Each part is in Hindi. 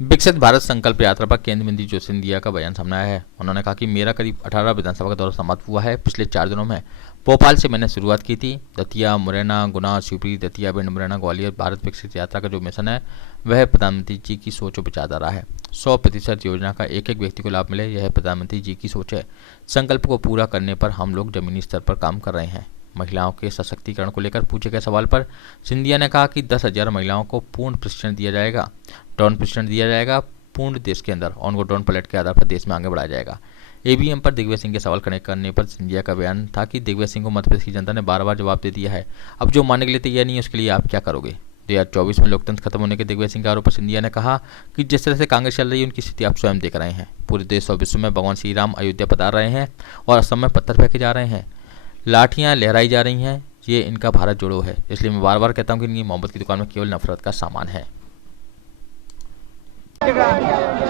विकसित भारत संकल्प यात्रा पर केंद्रीय मंत्री ज्योति सिंधिया का बयान सामने आया है। उन्होंने कहा कि मेरा करीब 18 विधानसभा का दौरा समाप्त हुआ है। पिछले 4 दिनों में भोपाल से मैंने शुरुआत की थी। दतिया, मुरैना, गुना, शिवपुरी, दतिया, भिंड, मुरैना, ग्वालियर। भारत विकसित यात्रा का जो मिशन है वह प्रधानमंत्री जी की सोच और विचारधारा है। 100% योजना का एक एक व्यक्ति को लाभ मिले, यह प्रधानमंत्री जी की सोच है। संकल्प को पूरा करने पर हम लोग जमीनी स्तर पर काम कर रहे हैं। महिलाओं के सशक्तिकरण को लेकर पूछे गए सवाल पर सिंधिया ने कहा कि 10,000 महिलाओं को पूर्ण प्रशिक्षण दिया जाएगा, ड्रोन प्रशिक्षण दिया जाएगा पूर्ण देश के अंदर, और उनको ड्रोन पलट के आधार पर देश में आगे बढ़ाया जाएगा। ईवीएम पर दिग्विजय सिंह के सवाल खड़े करने पर सिंधिया का बयान था कि दिग्विजय सिंह को मध्य प्रदेश की जनता ने बार बार जवाब दे दिया है। अब जो मानने के लिए तैयार नहीं है उसके लिए आप क्या करोगे। 2024 में लोकतंत्र खत्म होने के दिग्विजय सिंह के आरोप पर सिंधिया ने कहा कि जिस तरह से कांग्रेस चल रही है उनकी स्थिति आप स्वयं देख रहे हैं। पूरे देश और विश्व में भगवान श्री राम अयोध्या पधार रहे हैं और असम में पत्थर फेंके जा रहे हैं, लाठियां लहराई जा रही हैं। ये इनका भारत जोड़ो है। इसलिए मैं बार बार कहता हूं कि इनकी मोहब्बत की दुकान में केवल नफरत का सामान है।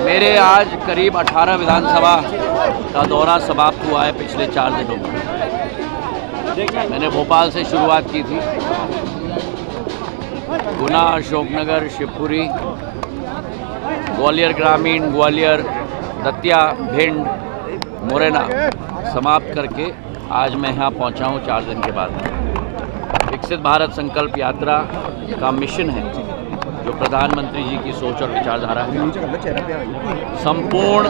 मेरे आज करीब 18 विधानसभा का दौरा समाप्त हुआ है। पिछले 4 दिनों में मैंने भोपाल से शुरुआत की थी। गुना, अशोकनगर, शिवपुरी, ग्वालियर ग्रामीण, ग्वालियर, दतिया, भिंड, मुरैना समाप्त करके आज मैं यहाँ पहुँचा हूँ 4 दिन के बाद। विकसित भारत संकल्प यात्रा का मिशन है जो प्रधानमंत्री जी की सोच और विचारधारा है। संपूर्ण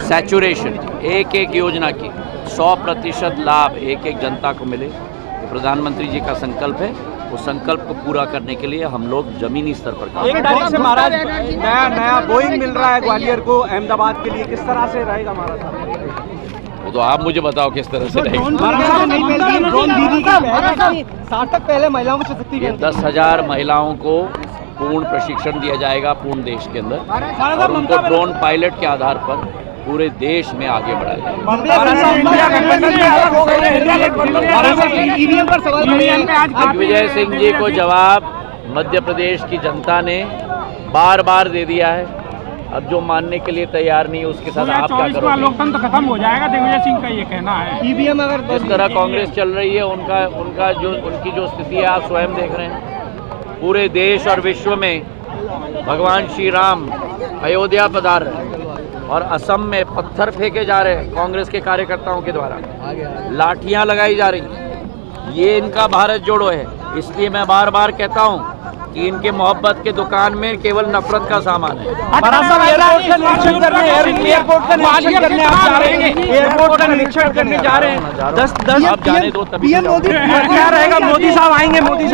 सैचुरेशन एक एक योजना की 100% लाभ एक एक जनता को मिले, तो प्रधानमंत्री जी का संकल्प है। उस संकल्प को पूरा करने के लिए हम लोग जमीनी स्तर पर काम कर रहे हैं। 1 तारीख से महाराज नया बोइंग मिल रहा है ग्वालियर को, अहमदाबाद के लिए किस तरह से रहेगा महाराज? वो तो आप मुझे बताओ किस तरह से रहेगा। सार्थक पहले महिलाओं को सशक्तिकरण 10,000 महिलाओं को पूर्ण प्रशिक्षण दिया जाएगा पूर्ण देश के अंदर, और उनको ड्रोन पायलट के आधार पर पूरे देश में आगे बढ़ाया जाएगा। दिग्विजय सिंह जी को जवाब मध्य प्रदेश की जनता ने बार बार दे दिया है। अब जो मानने के लिए तैयार नहीं है उसके साथ आप क्या करोगे? लोकतंत्र खत्म हो जाएगा, दिग्विजय सिंह का ये कहना है। ईवीएम अगर जिस तरह कांग्रेस चल रही है उनकी जो स्थिति है आप स्वयं देख रहे हैं। पूरे देश और विश्व में भगवान श्री राम अयोध्या पधार रहे हैं और असम में पत्थर फेंके जा रहे हैं कांग्रेस के कार्यकर्ताओं के द्वारा, लाठियां लगाई जा रही। ये इनका भारत जोड़ो है। इसलिए मैं बार बार कहता हूँ कि इनके मोहब्बत के दुकान में केवल नफरत का सामान है। एयरपोर्ट का निरीक्षण करने जा रहे हैं। 10 आप जाने दो तभी मोदी साहब आएंगे। मोदी साहब